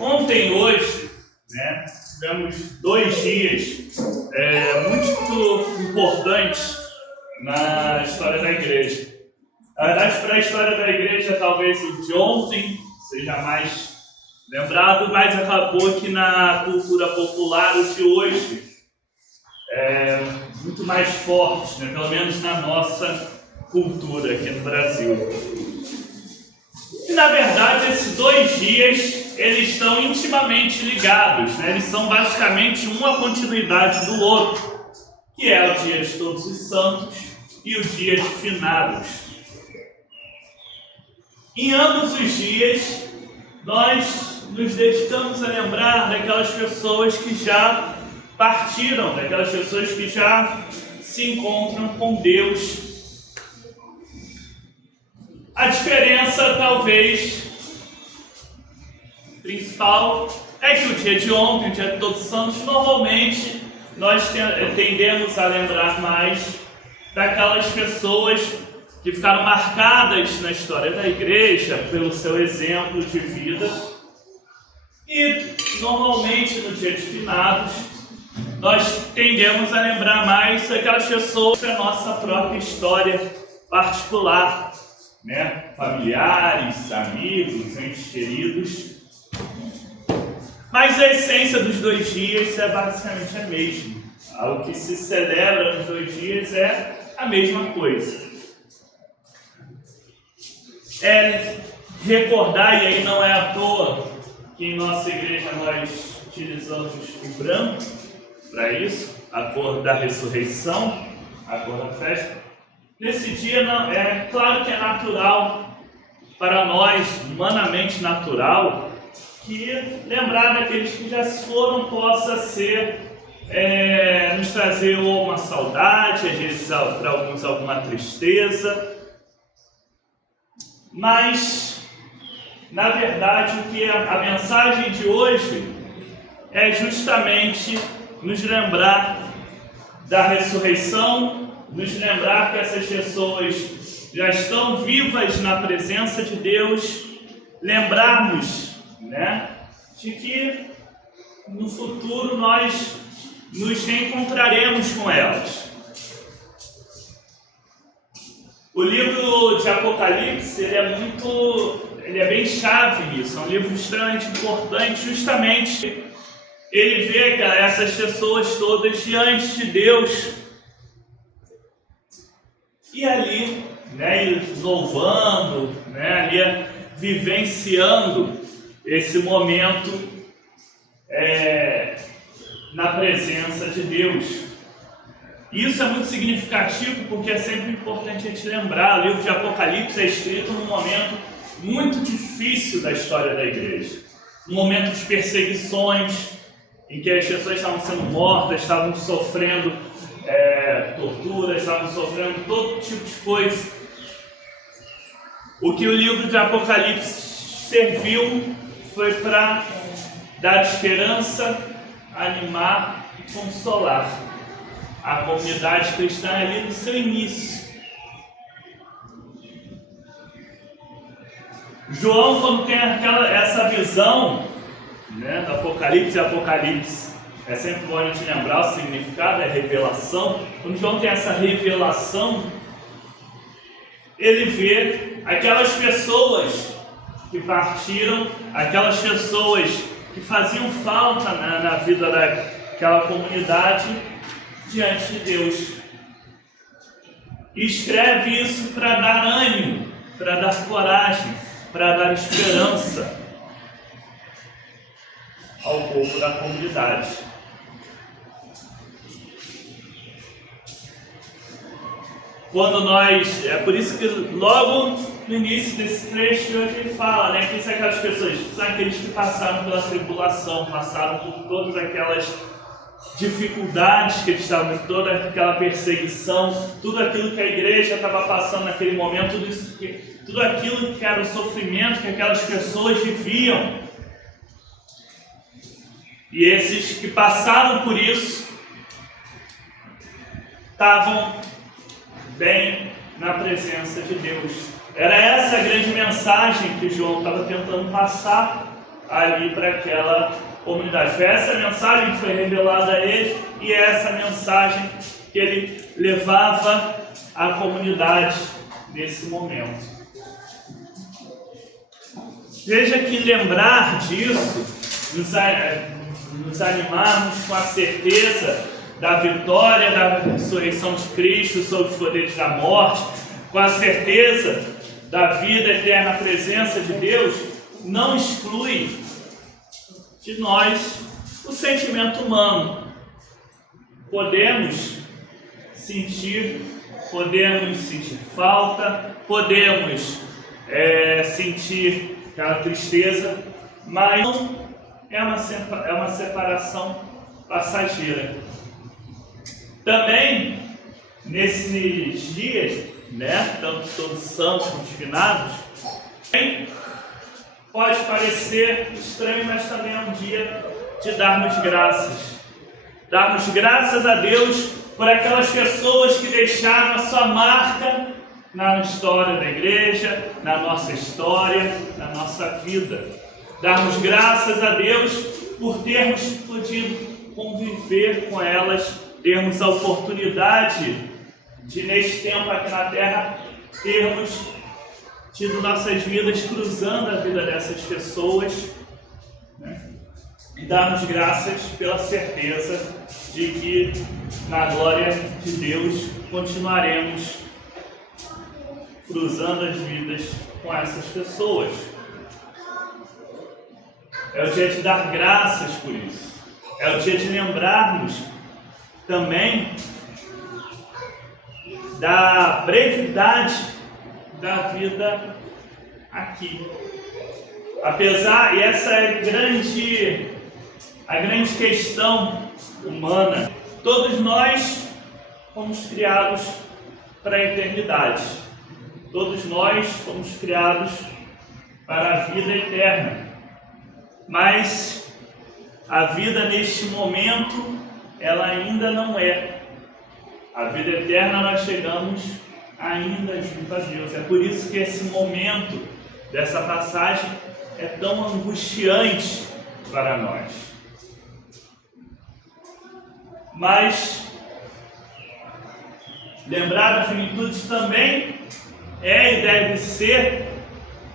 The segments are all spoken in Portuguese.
Ontem e hoje, né, tivemos 2 dias muito importantes na história da igreja. Na verdade, para a história da igreja, talvez o de ontem seja mais lembrado, mas acabou que na cultura popular o de hoje é muito mais forte, né, pelo menos na nossa cultura aqui no Brasil. E na verdade esses 2 dias eles estão intimamente ligados, né? Eles são basicamente uma continuidade do outro, que é o dia de Todos os Santos e o dia de Finados. Em ambos os dias nós nos dedicamos a lembrar daquelas pessoas que já partiram, daquelas pessoas que já se encontram com Deus. A diferença, talvez, principal é que o dia de ontem, o dia de Todos os Santos, normalmente nós tendemos a lembrar mais daquelas pessoas que ficaram marcadas na história da igreja pelo seu exemplo de vida. E, normalmente, no dia de Finados, nós tendemos a lembrar mais daquelas pessoas da nossa própria história particular, né? Familiares, amigos, entes queridos. Mas a essência dos 2 dias é basicamente a mesma. O que se celebra nos 2 dias é a mesma coisa. É recordar, e aí não é à toa que em nossa igreja nós utilizamos o branco para isso, a cor da ressurreição, a cor da festa. Nesse dia, é claro que é natural para nós, humanamente natural, que lembrar daqueles que já se foram possa ser, nos trazer uma saudade, às vezes para alguns alguma tristeza. Mas, na verdade, o que a mensagem de hoje é justamente nos lembrar da ressurreição, nos lembrar que essas pessoas já estão vivas na presença de Deus, lembrarmos, né, de que no futuro nós nos reencontraremos com elas. O livro de Apocalipse, ele é bem chave nisso, é um livro extremamente importante, justamente ele vê essas pessoas todas diante de Deus e ali, né, louvando, né, ali vivenciando esse momento na presença de Deus. Isso é muito significativo porque é sempre importante a gente lembrar. O livro de Apocalipse é escrito num momento muito difícil da história da igreja. Um momento de perseguições, em que as pessoas estavam sendo mortas, estavam sofrendo tortura, estavam sofrendo todo tipo de coisa. O que o livro de Apocalipse serviu foi para dar esperança, animar e consolar a comunidade cristã ali no seu início. João, quando tem essa visão, né, do Apocalipse, e Apocalipse é sempre bom a gente lembrar o significado, é revelação. Quando João tem essa revelação, ele vê aquelas pessoas que partiram, aquelas pessoas que faziam falta na vida daquela comunidade diante de Deus. E escreve isso para dar ânimo, para dar coragem, para dar esperança ao povo da comunidade. É por isso que logo no início desse trecho hoje ele fala, né, que são aquelas pessoas, são aqueles que passaram pela tribulação, passaram por todas aquelas dificuldades que eles estavam, toda aquela perseguição, tudo aquilo que a igreja estava passando naquele momento, tudo aquilo que era o sofrimento que aquelas pessoas viviam. E esses que passaram por isso estavam bem na presença de Deus. Era essa a grande mensagem que João estava tentando passar ali para aquela comunidade. Foi essa mensagem que foi revelada a ele e é essa mensagem que ele levava à comunidade nesse momento. Veja que lembrar disso, nos animarmos com a certeza da vitória da ressurreição de Cristo sobre os poderes da morte, com a certeza da vida eterna, presença de Deus, não exclui de nós o sentimento humano. Podemos sentir falta, podemos sentir aquela tristeza, mas não é uma separação passageira. Também, nesses dias, tanto todos santos como finados, pode parecer estranho, mas também é um dia de darmos graças. Darmos graças a Deus por aquelas pessoas que deixaram a sua marca na história da igreja, na nossa história, na nossa vida. Darmos graças a Deus por termos podido conviver com elas, termos a oportunidade de, neste tempo aqui na Terra, termos tido nossas vidas cruzando a vida dessas pessoas, e darmos graças pela certeza de que, na glória de Deus, continuaremos cruzando as vidas com essas pessoas. É o dia de dar graças por isso. É o dia de lembrarmos também da brevidade da vida aqui. Apesar, e essa é a grande questão humana, todos nós fomos criados para a eternidade. Todos nós fomos criados para a vida eterna. Mas a vida neste momento, ela ainda não é. A vida eterna nós chegamos ainda junto a Deus. É por isso que esse momento dessa passagem é tão angustiante para nós. Mas lembrar da finitude também é e deve ser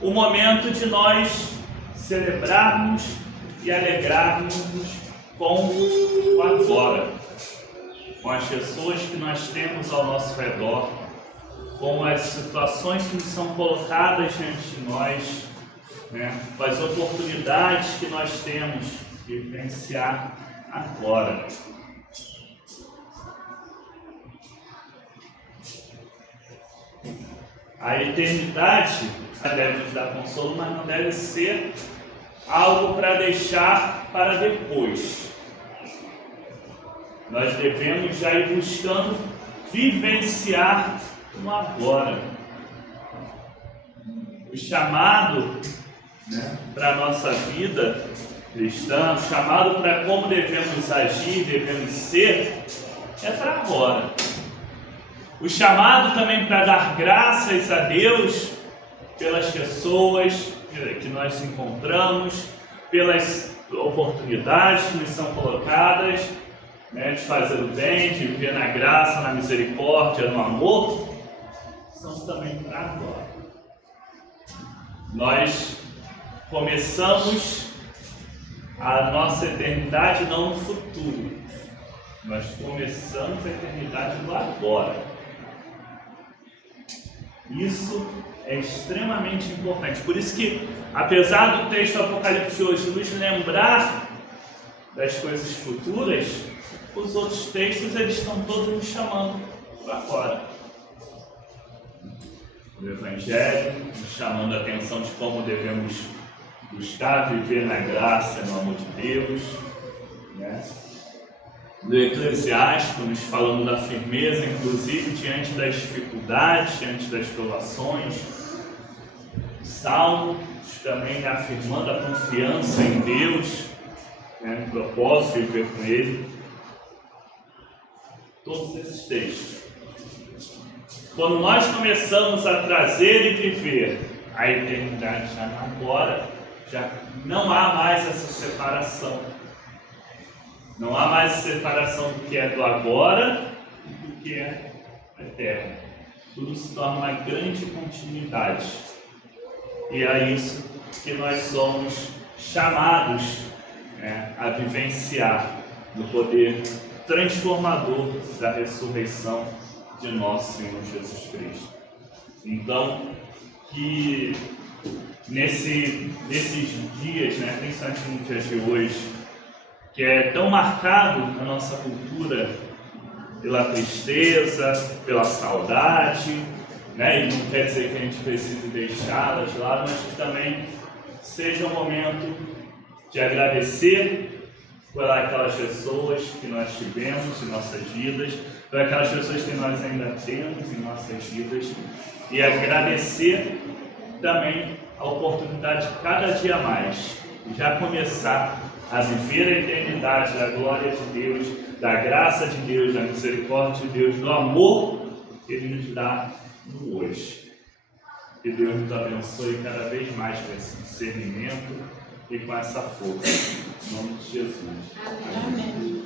o momento de nós celebrarmos e alegrarmos com o agora, com as pessoas que nós temos ao nosso redor, com as situações que nos são colocadas diante de nós, com as oportunidades que nós temos de vivenciar agora. A eternidade deve nos dar consolo, mas não deve ser algo para deixar para depois. Nós devemos já ir buscando vivenciar no agora. O chamado para a nossa vida cristã, o chamado para como devemos agir, devemos ser, é para agora. O chamado também para dar graças a Deus pelas pessoas que nós encontramos, pelas oportunidades que nos são colocadas, de fazer o bem, de viver na graça, na misericórdia, no amor, são também para agora. Nós começamos a nossa eternidade não no futuro, nós começamos a eternidade no agora. Isso é extremamente importante. Por isso que, apesar do texto do Apocalipse de hoje nos lembrar das coisas futuras, os outros textos eles estão todos nos chamando para agora. O Evangelho nos chamando a atenção de como devemos buscar viver na graça, no amor de Deus, do Eclesiástico, nos falando da firmeza, inclusive diante das dificuldades, diante das provações. Salmos também afirmando a confiança em Deus, no propósito de viver com Ele. Todos esses textos. Quando nós começamos a trazer e viver a eternidade já agora, já não há mais essa separação. Não há mais separação do que é do agora e do que é eterno. Tudo se torna uma grande continuidade. E é isso que nós somos chamados, né, a vivenciar no poder transformador da ressurreição de nosso Senhor Jesus Cristo. Então, que nesses dias, né, principalmente no dia de hoje, que é tão marcado na nossa cultura pela tristeza, pela saudade, né, e não quer dizer que a gente precise deixá-las lá, mas que também seja um momento de agradecer por aquelas pessoas que nós tivemos em nossas vidas, por aquelas pessoas que nós ainda temos em nossas vidas, e agradecer também a oportunidade de cada dia mais, de já começar a viver a eternidade da glória de Deus, da graça de Deus, da misericórdia de Deus, do amor que Ele nos dá no hoje. Que Deus nos abençoe cada vez mais com esse discernimento e com essa força. Em nome de Jesus. Amém.